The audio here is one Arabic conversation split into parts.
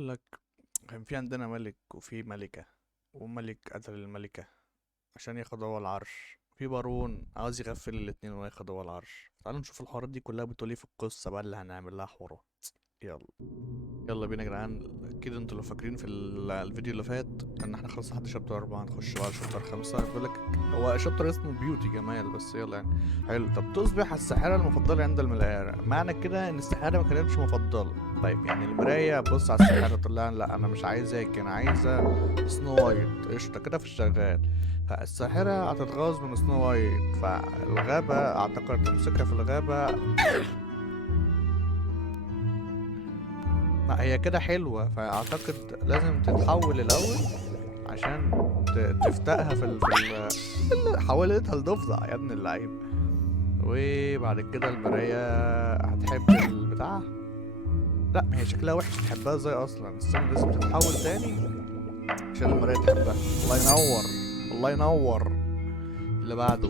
يقول لك كان في عندنا ملك وفي ملكة، وملك قتل الملكة عشان ياخد هو العرش. في بارون عاوز يغفل الاتنين وياخد هو العرش. تعالوا نشوف الحوارات دي كلها بتقول ايه في القصة بقى اللي هنعمل لها حوارات. يلا يلا بينا يا جدعان. اكيد انتوا لو فاكرين في الفيديو اللي فات ان احنا خلصنا لحد شابتر 4، هنخش بقى على شابتر 5. بيقول لك هو شابتر اسمه بيوتي جمال، بس يلا يعني. حلو. طب تصبح الساحرة المفضلة عند الملاهرة، معنى كده ان الساحرة ما كانتش مفضلة. طيب يعني المراية بص على الساحرة تقول لها لا انا مش عايزاك، انا عايزة سنو وايت. قشطة كده في الشغال. فالساحرة هتتغاظ من سنو وايت، فالغابة اعتقد تمسكها في الغابة. لا هي كده حلوة، فأعتقد لازم تتحول الأول عشان تفتقها حولتها لضفدع يا ابن اللعيب. وبعد كده المراية هتحب البتاع. لا ما هي شكلها وحش، تحبها ازاي اصلا؟ السنة لازم تتحول تاني عشان المراية تحبها. الله ينور. الله ينور. اللي بعده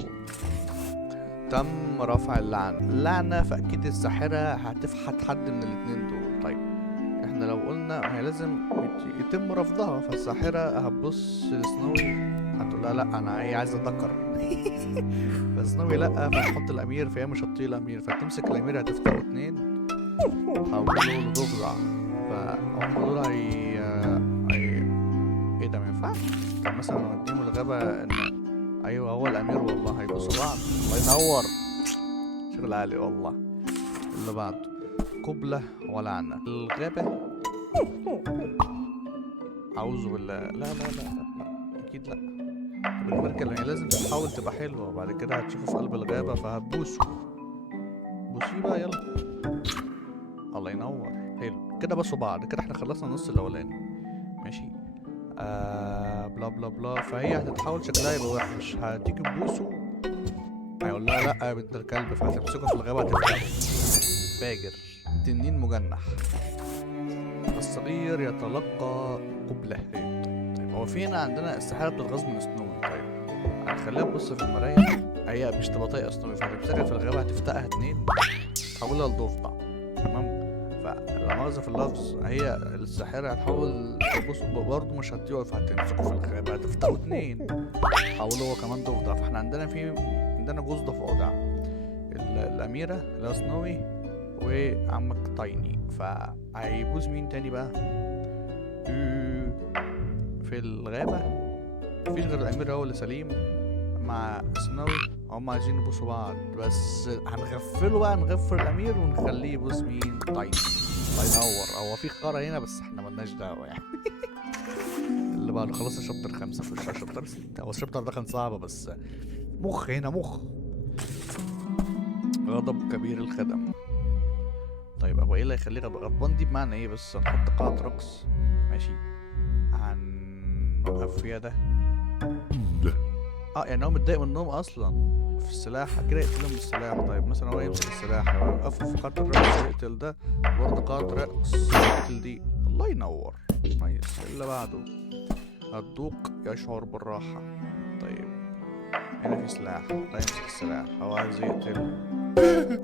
تم رفع اللعنة، فأكيد الساحرة هتفحت حد من الاتنين دول. طيب احنا لو قلنا هي لازم يتم رفضها، فالساحرة هتبص لسنوي هتقول لها لا انا هي عايزة ذكر. فسنوي لا، فهنحط الامير، فهي مش هتطيق الامير، فتمسك الامير هتفتحوا اتنين تحوله لضفدع. فهم دول هي ايه ده؟ ما ينفعش. طب مثلا نوديهم الغابة ان ايوه هو الامير والله هيبصوا بعض. الله ينور. شغل عالي والله. اللي بعده قبلة ولعنة الغابة. أعوذ بالله. لا لا لا لا لا، أكيد لا. طب المركب اللي هي لازم تتحول تبقى حلوة، وبعد كده هتشوفه في قلب الغابة فهتبوسه. بوسيه بقى يلا. الله ينور. حلو كده، بصوا بعض كده، احنا خلصنا النص الأولاني. ماشي. بلا بلا بلا، فهي هتتحول شكلها يبقى وحش، هتيجي تبوسه هيقول لها لا يا بنت الكلب، فهتمسكه في الغابة هتفتحه. فاجر. تنين مجنح. الصغير يتلقى قبلة. طيب هو فينا عندنا السحابة بتتغاظ من سنوي. طيب هنخليها تبص في المراية، هي مش تبقى طايقة سنوي، فهتمسكها في الغابة هتفتقها اتنين تحولها لضفدع. تمام. فلا مؤاخذة في اللفظ، هي الساحرة هتحاول تبص برضه مش هتطيقه، فهتمسكه في الغابة هتفتقوا اتنين حولوا هو كمان ضفدع. فاحنا عندنا جوز ضفادع. الأميرة اللي هو سنوي، وعمك تايني. فهيبوظ مين تاني بقى؟ في الغابة مفيش غير الأمير هو اللي سليم مع سنوي. هم عايزين يبوسوا بعض، بس هنغفله بقى، نغفر الأمير ونخليه يبوس مين؟ تايني. الله ينور. هو في خرا هنا بس احنا ملناش دعوة يعني. اللي بعده خلاص شابتر 5، خش على شابتر 6. هو الشابتر ده كان صعب بس مخ هنا مخ. غضب كبير الخدم. طيب هو ايه اللي هيخليه غضبان دي بمعنى ايه؟ بس هنحط قاعة رقص. ماشي. هنوقف فيها ده. يعني هو متضايق من النوم اصلا. في السلاح كده يقتلهم بالسلاح. طيب مثلا هو يمسك السلاح يوقفه في قاعة الرقص يقتل ده، برضه قاعة رقص يقتل دي. الله ينور. نايس. اللي بعده الضوق يشعر بالراحة. طيب هنا في سلاح، لا يمسك السلاح، هو عايز يقتل.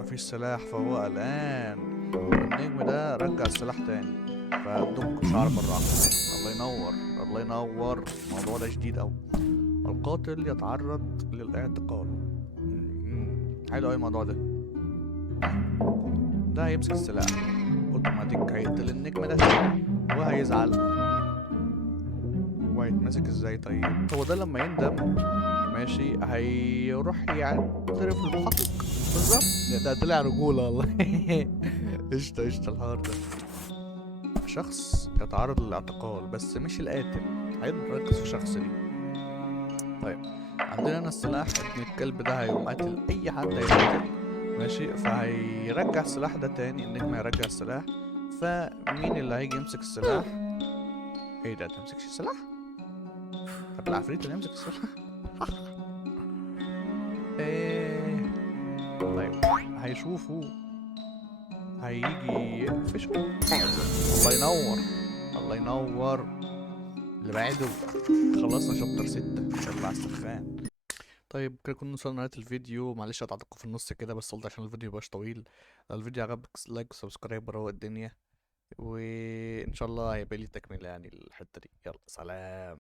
مفيش سلاح فهو قلقان. النجم ده رجع السلاح تاني، فالضوق شعر بالراحة. الله ينور. الله ينور. الموضوع ده جديد أوي. القاتل يتعرض للاعتقال. حلو اوي الموضوع ده. ده هيمسك السلاح اوتوماتيك هيقتل النجم ده وهيزعل. وهيتمسك ازاي؟ طيب هو ده لما يندم ماشي هيروح يعترف للمحقق. بالظبط، ده طلع رجولة والله. قشطة قشطة الحوار ده. شخص يتعرض للاعتقال بس مش القاتل. حلو، نركز في الشخص دي. طيب عندنا هنا السلاح، ابن الكلب ده هيقوم قاتل اي حد هيقتل. ماشي، فهيرجع السلاح ده تاني، النجم هيرجع السلاح. فمين اللي هيجي يمسك السلاح؟ ايه ده؟ تمسكش السلاح؟ طب العفريت اللي يمسك السلاح. ايه. طيب هيشوفوا، هيجي يقفشوا. الله ينور. الله ينور. اللي بعده خلصنا شابتر 6. يلا على السخان. طيب كده كنا وصلنا لنهاية الفيديو. معلش قطعتكم في النص كده، بس قلت عشان الفيديو ميبقاش طويل. لو الفيديو عجبك لايك وسبسكرايب وروق الدنيا. وان شاء الله هيبقى لي تكملة يعني الحتة دي. يلا سلام.